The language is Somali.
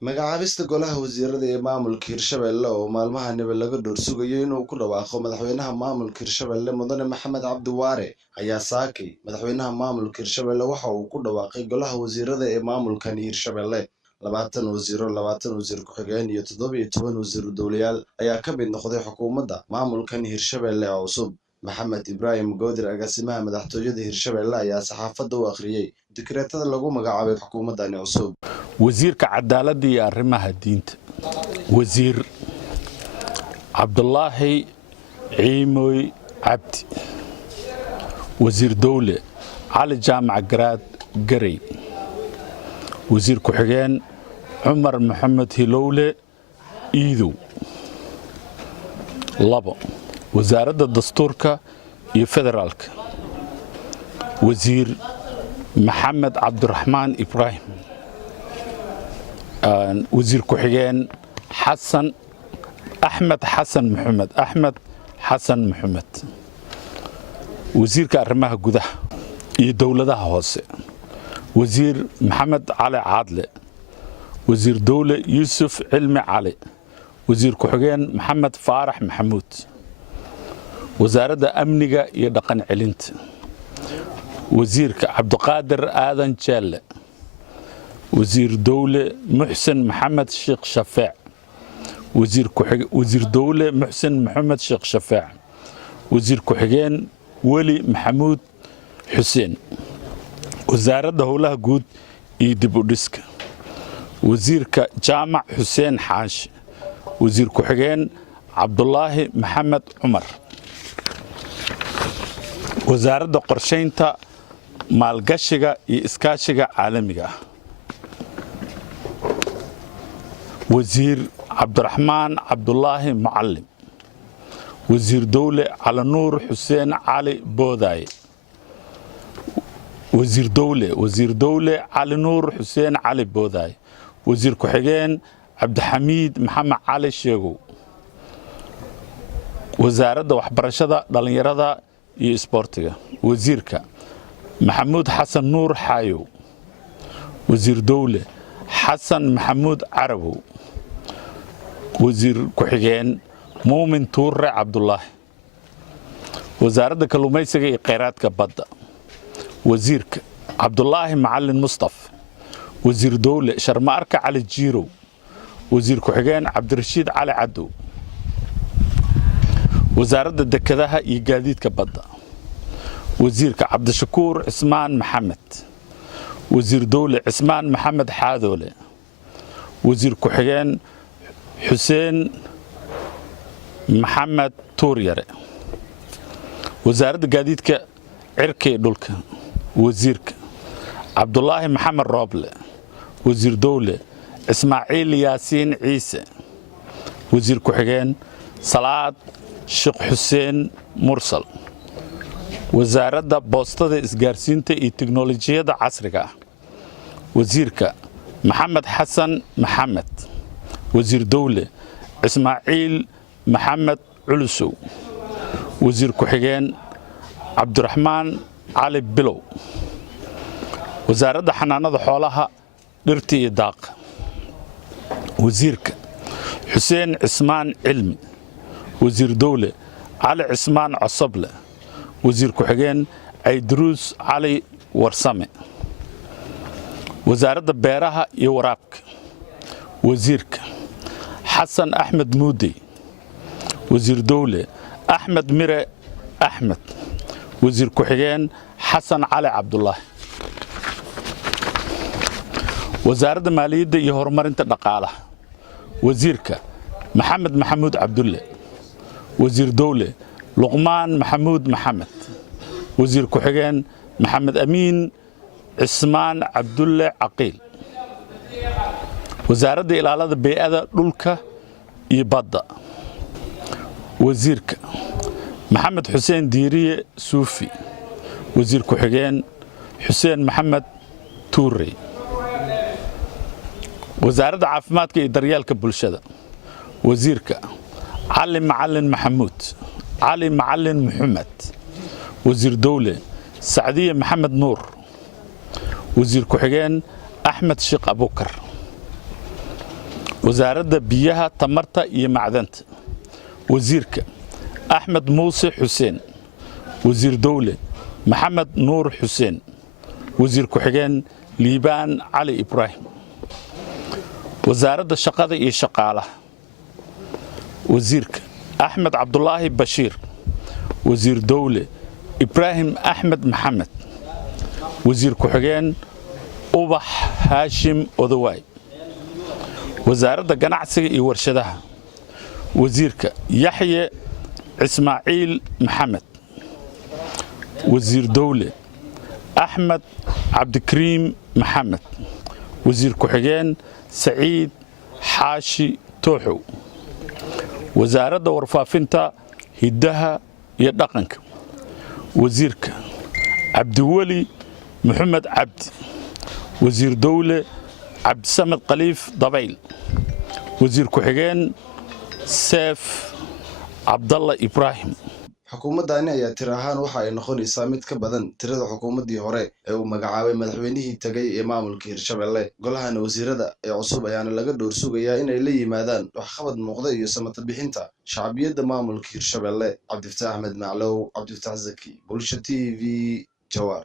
magacaabista golaha wasiirada ee maamulka Hirshabelle oo maalmahaniba laga dhorsugayo inuu ku dhawaaqo madaxweynaha maamulka Hirshabelle Mudane Maxamed Cabdi Waare ayaa saakay madaxweynaha maamulka Hirshabelle waxa uu ku dhawaaqay golaha wasiirada ee maamulkan Hirshabelle 20 wasiiro 20 wasiir ku-xigeen iyo 17 wasiir dowlayaal ayaa ka mid noqday xukuumadda maamulkan Hirshabelle cusub. Maxamed Ibrahim Goodir agaasimaha madaxtooyada Hirshabelle ayaa saxaafadda u akhriyay dekreetada lagu magacaabay xukuumaddan cusub. wasiirka cadaaladda iyo arrimaha diinta wasiir Cabdullaahi Ciimoy Cabdi wasiir dowle Cali Jaamac Garaad Garay wasiir ku-xigeen Cumar Maxamed Hilowle Iidow labo wasaaradda dastuurka iyo federaalka wasiir Maxamed Cabdiraxmaan Ibrahim wasiir ku-xigeen Axmed Xasan Maxamed wasiirka arrimaha gudaha iyo dowladaha hoose wasiir Maxamed Cali Caadle wasiir dowle Yuusuf Cilmi Cali wasiir ku-xigeen Maxamed Faarax Maxamuud wasaaradda amniga iyo dhaqan celinta wasiirka Cabdiqaadir Aadan Jaalle wasiir dowle Muxsin Maxamed Sheekh Shafaac wasiir dowle Muxsin Maxamed Sheekh Shafaac wasiir ku-xigeen Weli Maxamuud Xuseen wasaaradda howlaha guud iyo dib u dhiska wasiirka Jaamac Xuseen Xaashi wasiir ku-xigeen Cabdullaahi Maxamed Cumar wasaaradda qorsheynta maalgashiga iyo iskaashiga caalamiga wasiir Cabdiraxmaan Cabdullaahi Mucallim wasiir dowle Cali Nuur Xuseen Cali Boodaay wasiir dowle Cali Nuur Xuseen Cali Boodaay wasiir ku-xigeen Cabdixamiid Maxamed Cali Sheegow wasaaradda waxbarashada dhalinyarada iyo isboortiga wasiirka Maxamuud Xasan Nuur Xaayow wasiir dowle Xasan Maxamuud Carabow wasiir ku-xigeen Muumin Tuure Cabdullaahi wasaaradda kalluumaysiga iyo kheyraadka badda wasiirka Cabdullaahi Macalin Mustaf wasiir dowle Sharmaarka Cali Jiirow wasiir ku-xigeen Cabdirashiid Cali Cadow wasaaradda dekedaha iyo gaadiidka badda wasiirka Cabdishakuur Cismaan Maxamed wasiir dowle Cismaan Maxamed Xaadoole wasiir ku-xigeen Xuseen Maxamed Tuuryare wasaaradda gaadiidka cirka iyo dhulka wasiirka Cabdullaahi Maxamed Rooble wasiir dowle Ismaaciil Yaasiin Ciise wasiir ku-xigeen Salaad Sheekh Xuseen Mursal wasaaradda boostada isgaarsiinta iyo tiknoolajiyadda casriga wasiirka Maxamed Xasan Maxamed wasiir dowle Ismaaciil Maxamed Culusow wasiir ku-xigeen Cabdiraxmaan Cali Bilow wasaaradda xanaanada xoolaha dhirta iyo daaqa wasiirka Xuseen Cismaan Cilmi wasiir dowle Cali Cismaan Cosoble wasiir ku-xigeen Aydruus Cali Warsame wasaaradda beeraha iyo waraabka wasiirka Xasan Axmed Muudey wasiir dowle Axmed Mire Axmed wasiir ku-xigeen Xasan Cali Cabdullaahi wasaaradda maaliyadda iyo horumarinta dhaqaalaha wasiirka Maxamed Maxamuud Cabdulle wasiir dowle Luqmaan Maxamuud Maxamed wasiir ku-xigeen Maxamed Amiin Cismaan Cabdulle Caqiil wasaaradda ilaalada bay'ada dhulka iyo badda wasiirka Maxamed Xuseen Diiriye Suufi wasiir ku-xigeen Xuseen Maxamed Tuure wasaaradda caafimaadka iyo daryeelka bulshada wasiirka Cali Macalin Maxamuud Cali Macalin Maxamed wasiir dowle Sacdiye Maxamed Nuur وزير كحجان أحمد شيخ أبوكر wasaaradda biyaha tamarta iyo macdanta wasiirka axmed muuse xuseen wasiir dawle maxamed nuur xuseen wasiir ku-xigeen liibaan cali ibraahim wasaaradda shaqada iyo shaqaalaha wasiirka axmed cabdulaahi bashiir wasiir dawle ibraahim axmed maxamed wasiir ku-xigeen ubax haashim odawaay wasaaradda ganacsiga iyo warshadaha wasiirka yaxye ismaaciil maxamed wasiir dawle axmed cabdikariim maxamed wasiir ku-xigeen saciid xaashi tooxow wasaaradda warfaafinta hiddaha iyo dhaqanka wasiirka cabdiweli maxamed cabdi wasiir dawle cabdisamed khaliif dabayl wasiir ku-xigeen seef cabdalla ibraahim xukuumaddani ayaa tir ahaan waxa ay noqonaysaa mid ka badan tirada xukuumaddii hore ee uu magacaabay madaxweynihii tegay ee maamulka hirshabelle golahana wasiirada ee cusub ayaana laga dhowr sugayaa inay la yimaadaan waxqabad muuqda iyo samata bixinta shacbiyadda maamulka hirshabelle cabdifataax axmed maclow cabdifataax zaki bulsha TV Jawhar.